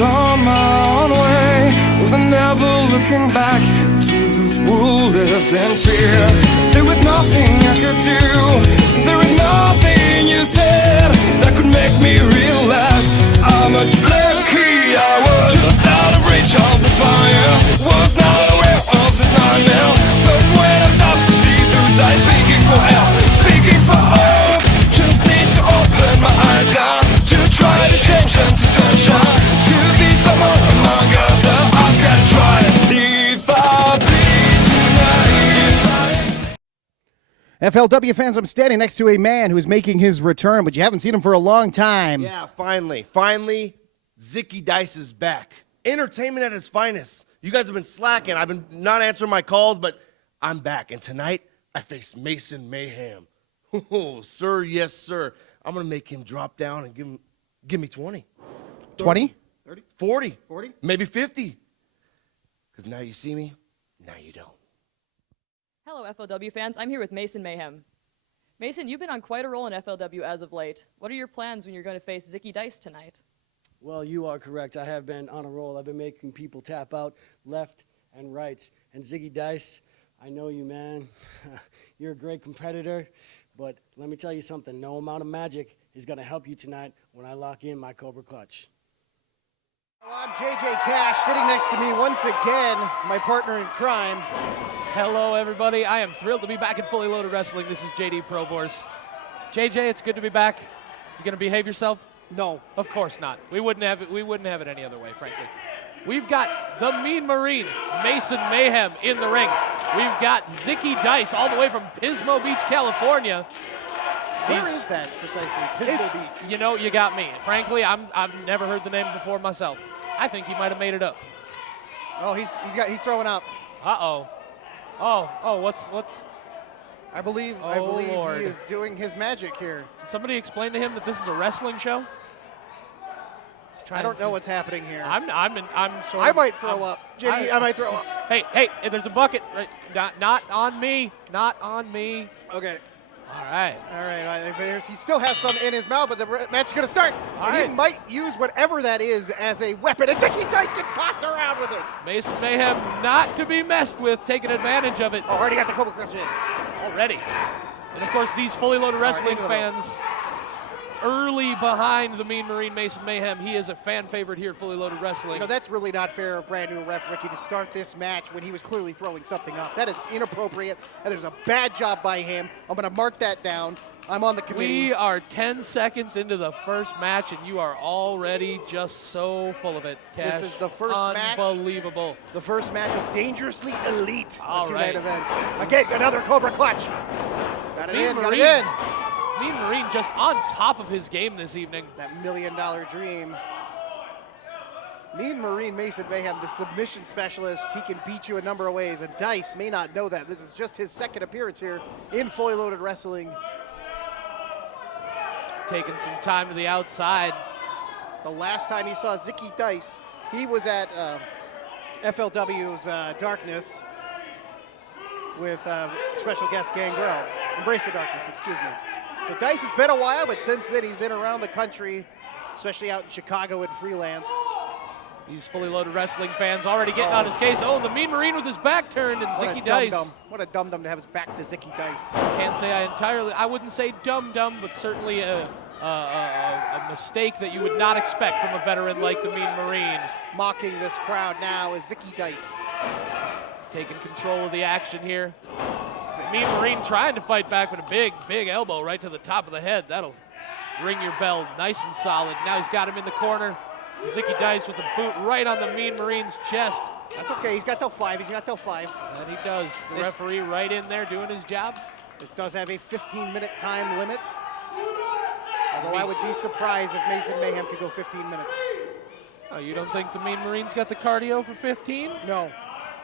just on my own way, with never looking back to those who lived in fear. There was nothing I could do, there was nothing you said that could make me realize how much lucky I was. Just out of reach of the fire, was not aware of the nightmare. But when I stopped to see through sight, begging for help, begging for hope, just need to open my eyes now to try to change them to sunshine, to be someone among others. I've got to try it. If I bleed tonight, FLW fans, I'm standing next to a man who's making his return, but you haven't seen him for a long time. Yeah, finally, Zicky Dice is back. Entertainment at its finest. You guys have been slacking. I've been not answering my calls, but I'm back. And tonight, I face Macen Mayhem. Oh, sir, yes, sir. I'm going to make him drop down and give me 20. 20? 30? 40. 40? Maybe 50. Because now you see me, now you don't. Hello, FLW fans. I'm here with Macen Mayhem. Macen, you've been on quite a roll in FLW as of late. What are your plans when you're going to face Zicky Dice tonight? Well, you are correct. I have been on a roll. I've been making people tap out left and right. And Ziggy Dice, I know you, man. You're a great competitor. But let me tell you something. No amount of magic is going to help you tonight when I lock in my Cobra Clutch. Well, I'm JJ Cash, sitting next to me once again, my partner in crime. Hello, everybody. I am thrilled to be back in Fully Loaded Wrestling. This is JD Provorce. JJ, it's good to be back. You gonna behave yourself? No. Of course not. We wouldn't have it any other way, frankly. We've got the Mean Marine, Macen Mayhem, in the ring. We've got Zicky Dice all the way from Pismo Beach, California. Where is that precisely? Pismo Beach. You know, you got me. Frankly, I've never heard the name before myself. I think he might have made it up. Oh, he's throwing up. Uh-oh. Oh, what's? I believe Lord. he is doing his magic here. Somebody explain to him that this is a wrestling show. I don't know what's happening here. I'm sort I of. might throw up. Jimmy, I might throw up. Hey, there's a bucket. Right, not on me. Not on me. Okay. All right. He still has some in his mouth, but the match is going to start. He might use whatever that is as a weapon. And Zicky Dice gets tossed around with it. Macen Mayhem not to be messed with, taking advantage of it. Oh, already got the Cobra Clutch in. Already. And, of course, these Fully Loaded Wrestling fans early behind the Mean Marine Macen Mayhem. He is a fan favorite here at Fully Loaded Wrestling. You know, that's really not fair of brand new ref Ricky to start this match when he was clearly throwing something up. That is inappropriate. That is a bad job by him. I'm going to mark that down. I'm on the committee. We are 10 seconds into the first match, and you are already just so full of it, Cash. This is the first match. Unbelievable. The first match of Dangerously Elite, All a two-night right. event. Again, another Cobra Clutch. Got it in, got it in. Mean Marine just on top of his game this evening. That $1 million dream. Mean Marine Macen Mayhem, the submission specialist. He can beat you a number of ways, and Dice may not know that. This is just his second appearance here in Fully Loaded Wrestling. Taking some time to the outside. The last time he saw Zicky Dice, he was at FLW's Darkness with special guest Gangrel. Embrace the Darkness, excuse me. So Dice, it's been a while, but since then he's been around the country, especially out in Chicago and freelance. These Fully Loaded Wrestling fans already getting on his case. Oh, the Mean Marine with his back turned, and Zicky Dice. What a dum-dum to have his back to Zicky Dice. Can't say I wouldn't say dumb, but certainly a mistake that you would not expect from a veteran like the Mean Marine. Mocking this crowd now is Zicky Dice. Taking control of the action here. The Mean Marine trying to fight back with a big elbow right to the top of the head. That'll ring your bell nice and solid. Now he's got him in the corner. Zicky Dice with a boot right on the Mean Marine's chest. That's okay, he's got till 5, And he does. The referee right in there doing his job. This does have a 15-minute time limit. Although I would be surprised if Macen Mayhem could go 15 minutes. Oh, you don't think the Mean Marine's got the cardio for 15? No.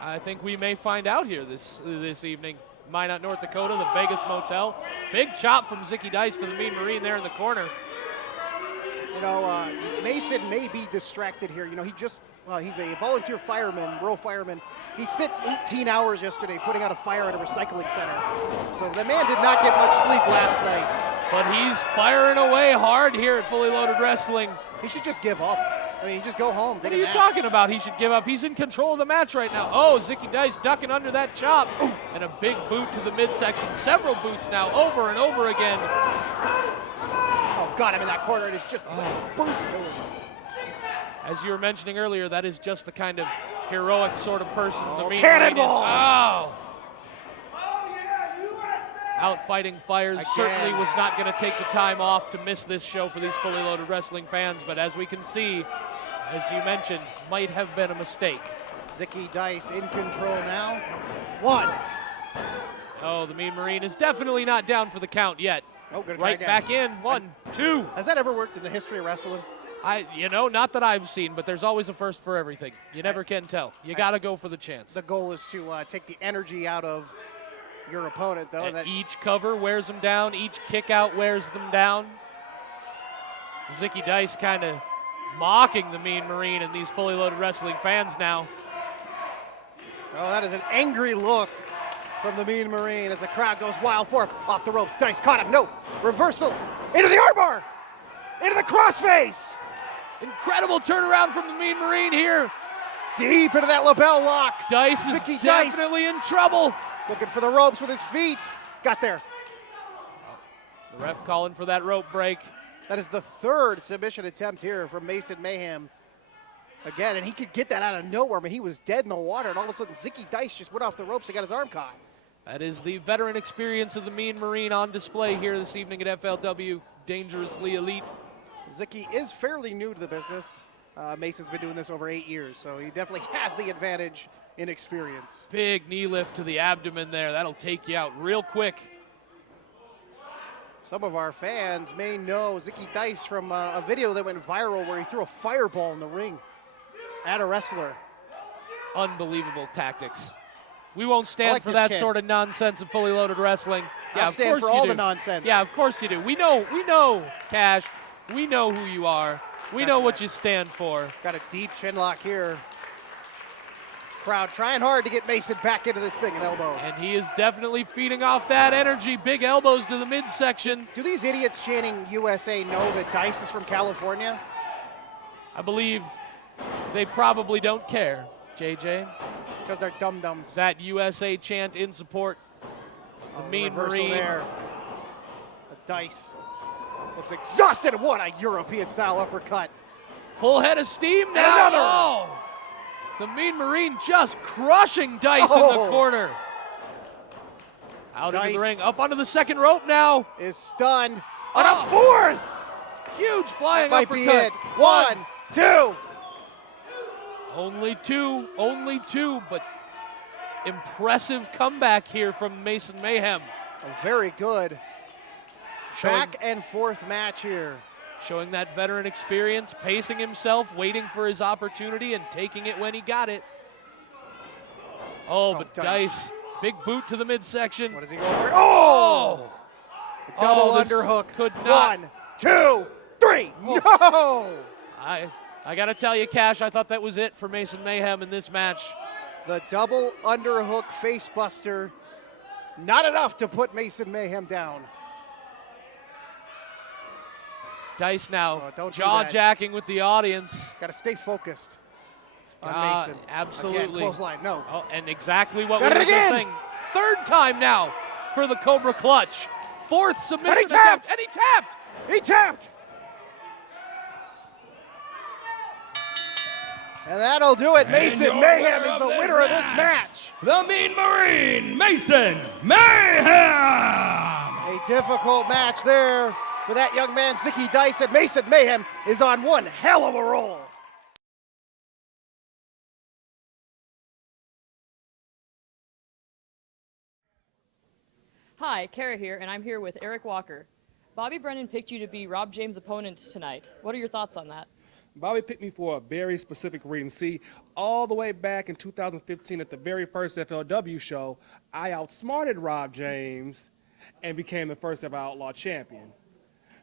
I think we may find out here this evening. Minot, North Dakota, the Vegas Motel. Big chop from Zicky Dice to the Mean Marine there in the corner. You know, Macen may be distracted here. You know, he's a volunteer fireman, rural fireman. He spent 18 hours yesterday putting out a fire at a recycling center. So the man did not get much sleep last night. But he's firing away hard here at Fully Loaded Wrestling. He should just give up. I mean, you just go home. What are you talking about? He should give up. He's in control of the match right now. Oh, Zicky Dice ducking under that chop. Ooh, and a big boot to the midsection. Several boots now, over and over again. Oh, got him in that corner, and it's just boots to him. As you were mentioning earlier, that is just the kind of heroic sort of person the Mean cannonball! Marine is. Oh! Out fighting fires. Again. Certainly was not going to take the time off to miss this show for these fully loaded wrestling fans, but as we can see, as you mentioned, might have been a mistake. Zicky Dice in control now. 1. Oh, the Mean Marine is definitely not down for the count yet. Oh, gonna try Right again. back in. 1, 2. Has that ever worked in the history of wrestling? Not that I've seen, but there's always a first for everything. You never can tell. You got to go for the chance. The goal is to take the energy out of your opponent, though. And each cover wears them down. Each kick out wears them down. Zicky Dice kind of mocking the Mean Marine and these fully loaded wrestling fans now. Oh, that is an angry look from the Mean Marine as the crowd goes wild for him. Off the ropes, Dice caught him. No, reversal. Into the armbar. Into the crossface. Incredible turnaround from the Mean Marine here. Deep into that lapel lock. Dice is Zicky Dice definitely in trouble. looking for the ropes with his feet. Got there. The ref calling for that rope break. That is the 3rd submission attempt here from Macen Mayhem. Again, and he could get that out of nowhere. I mean, he was dead in the water, and all of a sudden Zicky Dice just went off the ropes and got his arm caught. That is the veteran experience of the Mean Marine on display here this evening at FLW. Dangerously elite. Zicky is fairly new to the business. Mason's been doing this over 8 years, so he definitely has the advantage in experience. Big knee lift to the abdomen there. That'll take you out real quick. Some of our fans may know Zicky Dice from a video that went viral where he threw a fireball in the ring at a wrestler. Unbelievable tactics. We won't stand like for this that kid. sort of nonsense in fully loaded wrestling. I'll stand for all the nonsense. Yeah, of course you do. We know, Cash. We know who you are. We know what you stand for. Got a deep chin lock here. Crowd trying hard to get Macen back into this thing, an elbow. And he is definitely feeding off that energy. Big elbows to the midsection. Do these idiots chanting USA know that Dice is from California? I believe they probably don't care, JJ. Because they're dum-dums. That USA chant in support. The Mean Reversal Marine. there. The Dice looks exhausted. What a European-style uppercut. Full head of steam now. Another. Oh, the Mean Marine just crushing Dice in the corner. Out into the Dice ring, up onto the second rope now. Is stunned. On a 4th. Huge flying That might be uppercut. it. 1, 2. Only two, but impressive comeback here from Macen Mayhem. A very good Showing, back and forth match here. showing that veteran experience, pacing himself, waiting for his opportunity, and taking it when he got it. Oh, but Dice, big boot to the midsection. What does he go for? Oh! Double Oh, this underhook. could not. 1, 2, 3. No! I got to tell you, Cash, I thought that was it for Macen Mayhem in this match. The double underhook facebuster. Not enough to put Macen Mayhem down. Dice now don't do jaw-jacking with the audience. Got to stay focused on Macen. Absolutely. Again, clothesline, no. Oh, and exactly what Got we it were just again. saying. 3rd time now for the Cobra Clutch. 4th submission And he tapped. attempt, and he tapped. He tapped. And that'll do it. Macen your Mayhem winner is the of this winner of this match. match. The Mean Marine, Macen Mayhem! A difficult match there for that young man, Zicky Dice, and Macen Mayhem is on one hell of a roll. Hi, Kara here, and I'm here with Eric Walker. Bobby Brennan picked you to be Rob James' opponent tonight. What are your thoughts on that? Bobby picked me for a very specific reason. See, all the way back in 2015 at the very first FLW show, I outsmarted Rob James and became the first ever Outlaw champion.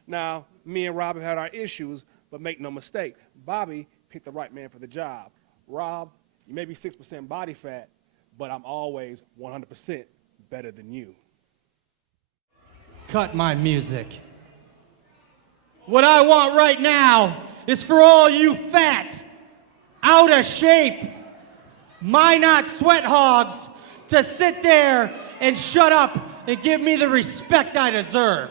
Now, me and Rob have had our issues, but make no mistake, Bobby picked the right man for the job. Rob, you may be 6% body fat, but I'm always 100% better than you. Cut my music. What I want right now is for all you fat, out of shape, not sweat hogs to sit there and shut up and give me the respect I deserve.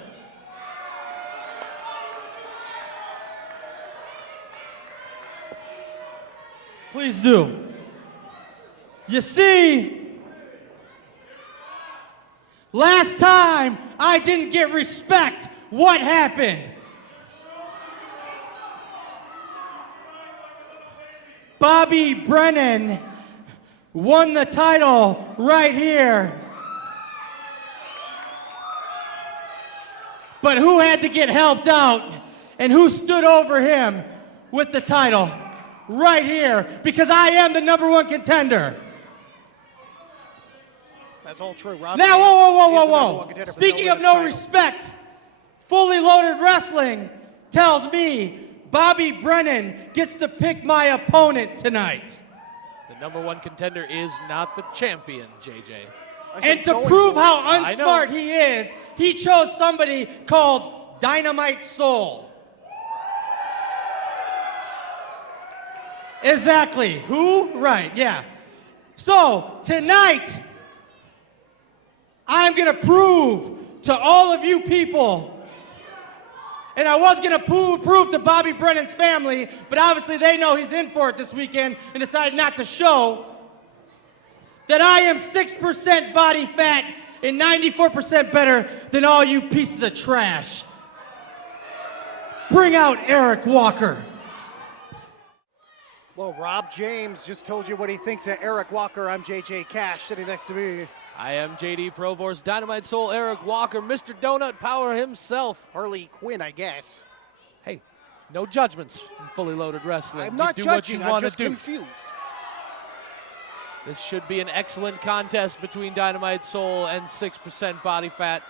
Please do. You see, last time I didn't get respect. What happened? Bobby Brennan won the title right here. But who had to get helped out and who stood over him with the title? Right here, because I am the #1 contender. That's all true, Rob. Now, whoa. Speaking Speaking of no respect, Fully Loaded Wrestling tells me Bobby Brennan gets to pick my opponent tonight. The #1 contender is not the champion, JJ. And to prove how unsmart he is, he chose somebody called Dynomite Soul. Exactly. Who? Right, yeah. So, tonight, I'm going to prove to all of you people, and I was going to prove to Bobby Brennan's family, but obviously they know he's in for it this weekend and decided not to show, that I am 6% body fat and 94% better than all you pieces of trash. Bring out Eric Walker. Well, Rob James just told you what he thinks of Eric Walker. I'm JJ Cash, sitting next to me. I am JD Provor's Dynamite Soul Eric Walker, Mr. Donut Power himself. Harley Quinn, I guess. Hey, no judgments in Fully Loaded Wrestling. I'm not do judging, what you I'm just do. confused. This should be an excellent contest between Dynamite Soul and 6% body fat,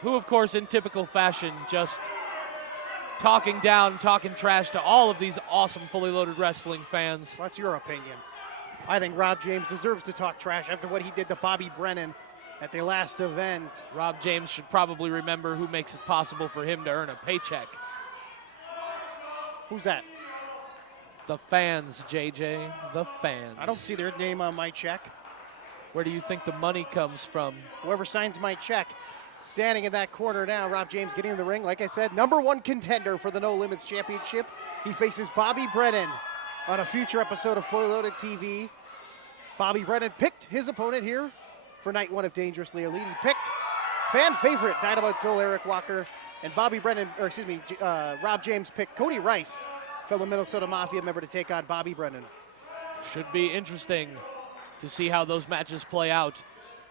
who, of course, in typical fashion, just talking down, talking trash to all of these awesome Fully Loaded Wrestling fans. What's your opinion? I think Rob James deserves to talk trash after what he did to Bobby Brennan at the last event. Rob James should probably remember who makes it possible for him to earn a paycheck. Who's that? The fans, JJ, the fans. I don't see their name on my check. Where do you think the money comes from? Whoever signs my check. Standing in that corner now, Rob James getting in the ring. Like I said, #1 contender for the No Limits Championship. He faces Bobby Brennan on a future episode of Fully Loaded TV. Bobby Brennan picked his opponent here for night 1 of Dangerously Elite. He picked fan favorite Dynamite Soul Eric Walker, and Rob James picked Cody Rice, fellow Minnesota Mafia member, to take on Bobby Brennan. Should be interesting to see how those matches play out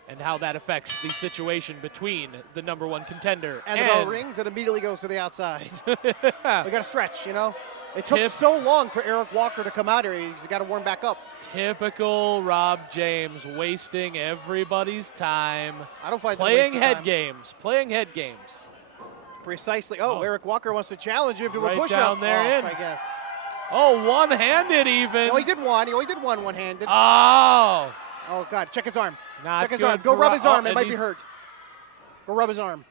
and how that affects the situation between the #1 contender and the bell rings and immediately goes to the outside. We got to stretch, you know. It took so long for Eric Walker to come out here. He's got to warm back up. Typical Rob James, wasting everybody's time. I don't find playing head games. Playing head games. Precisely. Oh, Eric Walker wants to challenge him to a push-up. Down there I guess. Oh, one-handed even. No, he did one. He only did one one-handed. Oh. Oh, God. Check his arm. Not Check his good arm. Go rub his arm. It might be he's hurt. Go rub his arm.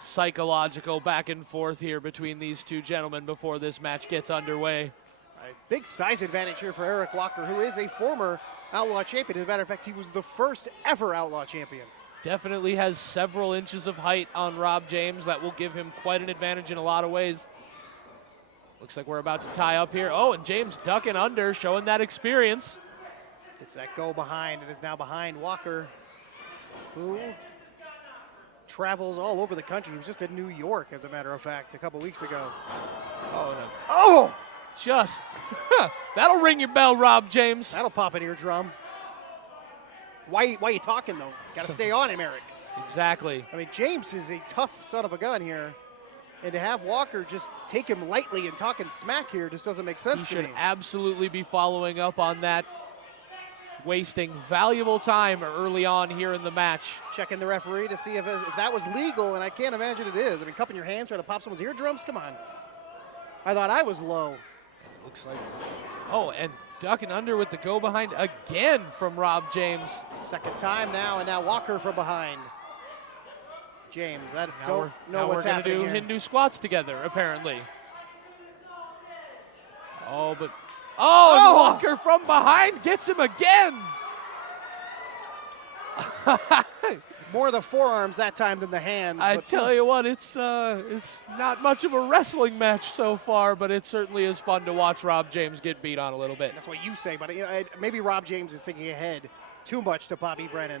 Psychological back and forth here between these two gentlemen before this match gets underway. A big size advantage here for Eric Walker, who is a former Outlaw champion. As a matter of fact, he was the first ever Outlaw champion. Definitely has several inches of height on Rob James. That will give him quite an advantage in a lot of ways. Looks like we're about to tie up here. Oh, and James ducking under, showing that experience. It's that go behind. It is now behind Walker, who travels all over the country. He was just in New York, as a matter of fact, a couple weeks ago. Oh, no. Oh! Just, that'll ring your bell, Rob James. That'll pop an eardrum. Why you talking, though? Got to stay on him, Eric. Exactly. I mean, James is a tough son of a gun here. And to have Walker just take him lightly and talking smack here just doesn't make sense to me. He should absolutely be following up on that, wasting valuable time early on here in the match. Checking the referee to see if that was legal, and I can't imagine it is. I mean, cupping your hands, trying to pop someone's eardrums? Come on. I thought I was low. Looks like, oh, and ducking under with the go behind again from Rob James. Second time now, and now Walker from behind. James. I Now don't know now what's we're happening do here. Hindu squats together, apparently. Oh, but and Walker from behind gets him again. More the forearms that time than the hands. I but tell you what, it's not much of a wrestling match so far, but it certainly is fun to watch Rob James get beat on a little bit. That's what you say, but maybe Rob James is thinking ahead too much to Bobby Brennan.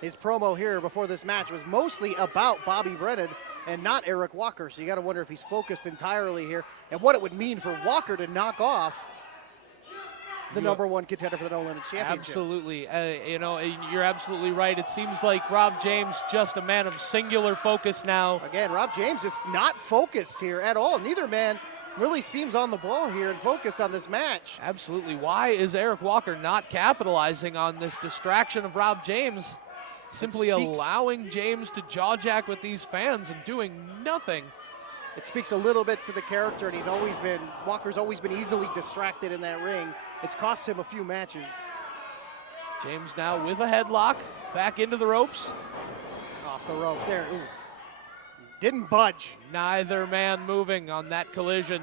His promo here before this match was mostly about Bobby Brennan and not Eric Walker, so you got to wonder if he's focused entirely here and what it would mean for Walker to knock off the number one contender for the No Limits Championship. Absolutely. You're absolutely right. It seems like Rob James just a man of singular focus now. Again, Rob James is not focused here at all. Neither man really seems on the ball here and focused on this match. Absolutely. Why is Eric Walker not capitalizing on this distraction of Rob James? Simply allowing James to jaw-jack with these fans and doing nothing. It speaks a little bit to the character, and Walker's always been easily distracted in that ring. It's cost him a few matches. James now with a headlock, back into the ropes. Off the ropes there. Ooh. Didn't budge. Neither man moving on that collision.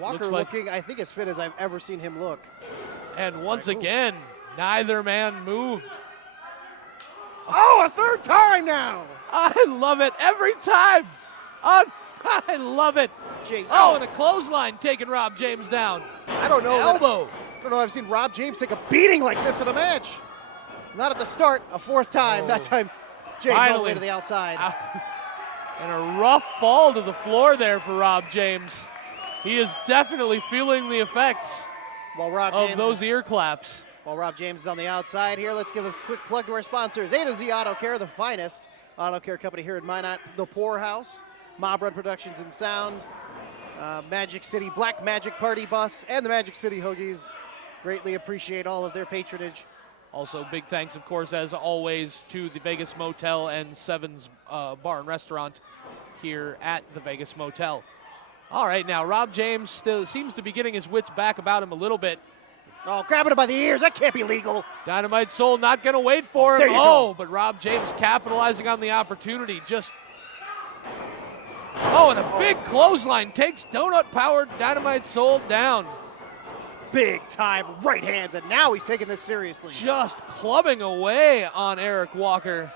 Walker looking, I think, as fit as I've ever seen him look. And once again, neither man moved. Oh, a third time now. I love it every time. I love it. James. And a clothesline taking Rob James down. I don't know. Elbow. I don't know if I've seen Rob James take a beating like this in a match. Not at the start, a fourth time. That time, James all the way to the outside. And a rough fall to the floor there for Rob James. He is definitely feeling the effects of those ear claps. While Rob James is on the outside here, let's give a quick plug to our sponsors. A to Z Auto Care, the finest auto care company here in Minot, the Poorhouse, Mob Run Productions and Sound, Magic City Black Magic Party Bus, and the Magic City Hoagies. Greatly appreciate all of their patronage. Also, big thanks, of course, as always, to the Vegas Motel and Seven's Bar and Restaurant here at the Vegas Motel. All right, now, Rob James still seems to be getting his wits back about him a little bit. Oh, grabbing him by the ears. That can't be legal. Dynomite Soul not going to wait for him. But Rob James capitalizing on the opportunity. And a big clothesline takes donut-powered Dynomite Soul down. Big time right hands, and now he's taking this seriously. Just clubbing away on Eric Walker.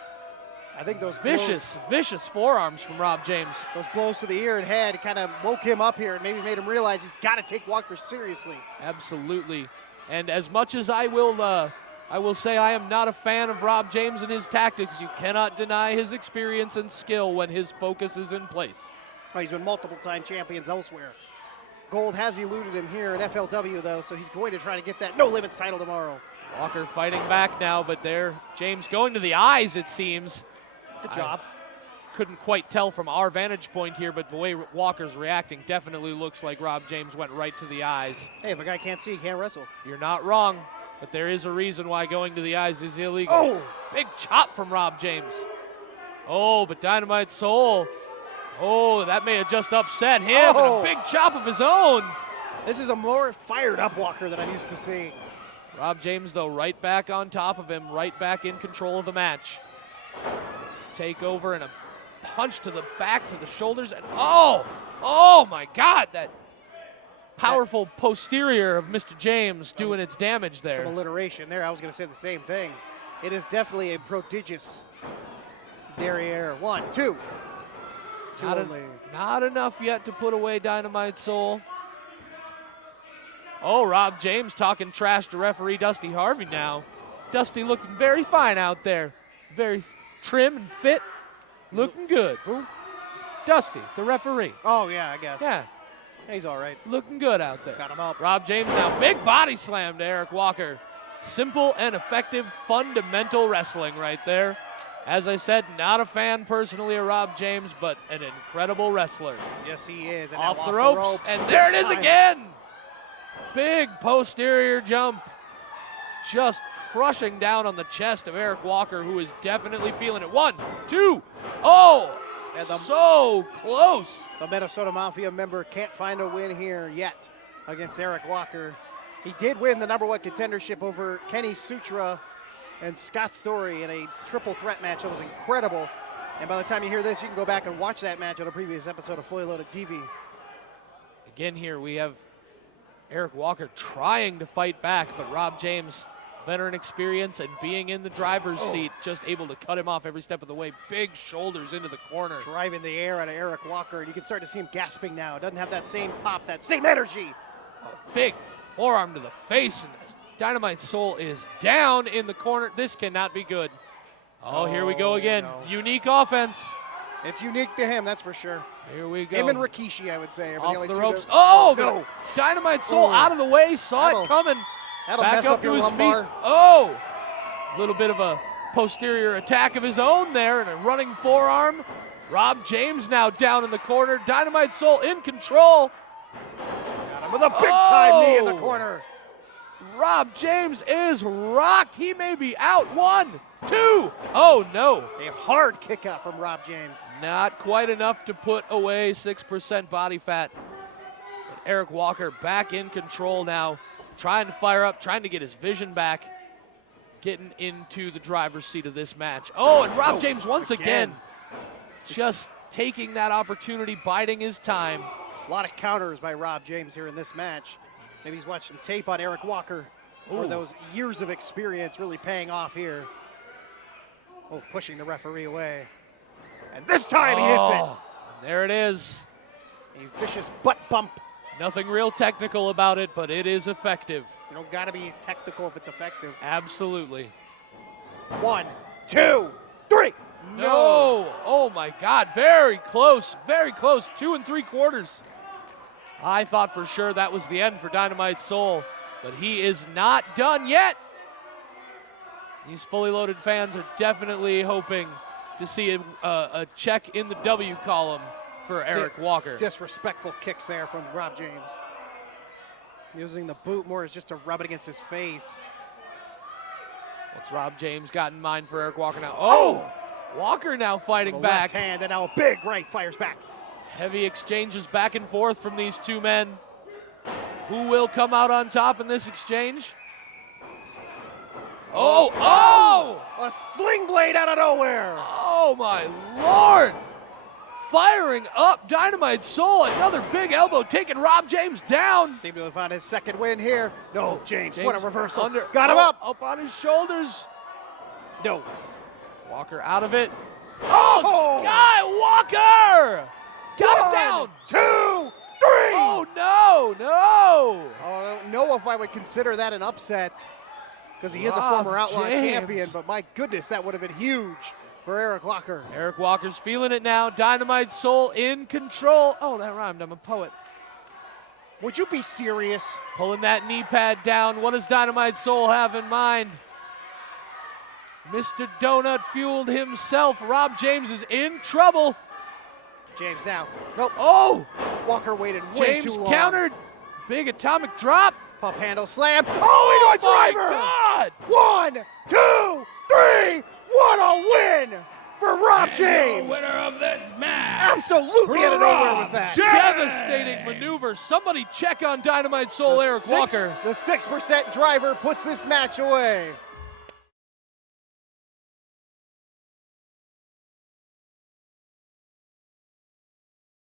I think those vicious forearms from Rob James. Those blows to the ear and head kind of woke him up here and maybe made him realize he's got to take Walker seriously. Absolutely. And as much as I will say I am not a fan of Rob James and his tactics, you cannot deny his experience and skill when his focus is in place. Oh, he's been multiple-time champions elsewhere. Gold has eluded him here at FLW, though, so he's going to try to get that No Limits title tomorrow. Walker fighting back now, but there, James going to the eyes, it seems. Good job. Couldn't quite tell from our vantage point here, but the way Walker's reacting definitely looks like Rob James went right to the eyes. Hey, if a guy can't see, he can't wrestle. You're not wrong, but there is a reason why going to the eyes is illegal. Oh! Big chop from Rob James. But Dynomite Soul. That may have just upset him. And a big chop of his own. This is a more fired up Walker than I'm used to seeing. Rob James, though, right back on top of him, right back in control of the match. Takeover and a punch to the back, to the shoulders, and oh my God, that powerful posterior of Mr. James doing its damage there. Some alliteration there. I was going to say the same thing. It is definitely a prodigious derriere. 1, 2. Not enough yet to put away Dynomite Soul. Rob James talking trash to referee Dusty Harvey now. Dusty looking very fine out there. Very trim and fit. Looking good. Who? Dusty, the referee. Oh, yeah, I guess. Yeah. He's all right. Looking good out there. Got him up. Rob James now, big body slam to Eric Walker. Simple and effective, fundamental wrestling right there. As I said, not a fan personally of Rob James, but an incredible wrestler. Yes, he is. And off the ropes, and there it is again. Big posterior jump. Just crushing down on the chest of Eric Walker, who is definitely feeling it. 1, 2, so close. The Minnesota Mafia member can't find a win here yet against Eric Walker. He did win the #1 contendership over Kenny Sutra and Scott Story in a triple threat match that was incredible. And by the time you hear this, you can go back and watch that match on a previous episode of Fully Loaded TV. Again here we have Eric Walker trying to fight back, but Rob James, veteran experience and being in the driver's seat, just able to cut him off every step of the way. Big shoulders into the corner. Driving the air out of Eric Walker, and you can start to see him gasping now. Doesn't have that same pop, that same energy. A big forearm to the face, and Dynomite Soul is down in the corner. This cannot be good. Oh, here we go again. No. Unique offense. It's unique to him, that's for sure. Here we go. Him and Rikishi, I would say. Off the ropes. Oh, no. Dynamite Soul out of the way, saw it coming. That'll Back mess up up to your his lumbar. feet. Oh, a little bit of a posterior attack of his own there and a running forearm. Rob James now down in the corner. Dynamite Soul in control. Got him with a big-time knee in the corner. Rob James is rocked. He may be out. 1, 2. Oh, no. A hard kick out from Rob James. Not quite enough to put away 6% body fat. But Eric Walker back in control now, trying to fire up, trying to get his vision back, getting into the driver's seat of this match. Oh, and Rob James once again just taking that opportunity, biding his time. A lot of counters by Rob James here in this match. Maybe he's watched some tape on Eric Walker, or those years of experience really paying off here. Oh, pushing the referee away. And this time he hits it. There it is. A vicious butt bump. Nothing real technical about it, but it is effective. You don't gotta be technical if it's effective. Absolutely. 1, 2, 3. No. Oh my God, very close, very close. 2 3/4. I thought for sure that was the end for Dynamite Soul, but he is not done yet. These Fully Loaded fans are definitely hoping to see a check in the W column for Eric Walker. Disrespectful kicks there from Rob James. Using the boot more as just to rub it against his face. What's Rob James got in mind for Eric Walker now? Oh! Walker now fighting The back. left hand, and now a big right fires back. Heavy exchanges back and forth from these two men. Who will come out on top in this exchange? Oh! A sling blade out of nowhere. Oh my Lord! Firing up Dynamite Soul, another big elbow taking Rob James down. Seemed to have found his second win here. No, James what a reversal. Under, Got him up. Up on his shoulders. No. Walker out of it. Oh, Skywalker! Got him down. 2, 3. Oh no, no! I don't know if I would consider that an upset, because he is a Rob former Outlaw James. champion, but my goodness, that would have been huge for Eric Walker. Eric Walker's feeling it now. Dynamite Soul in control. Oh, that rhymed. I'm a poet. Would you be serious? Pulling that knee pad down. What does Dynamite Soul have in mind? Mr. Donut fueled himself. Rob James is in trouble. James now. Nope. Oh! Walker waited way James too long. countered. Big atomic drop. Pump handle slam. Oh, into a driver. My God! 1, 2, 3. What a win for Rob The James. winner of this match. Absolutely out of nowhere with that. Devastating maneuver. Somebody check on Dynamite Soul, Eric Walker. The 6% driver puts this match away.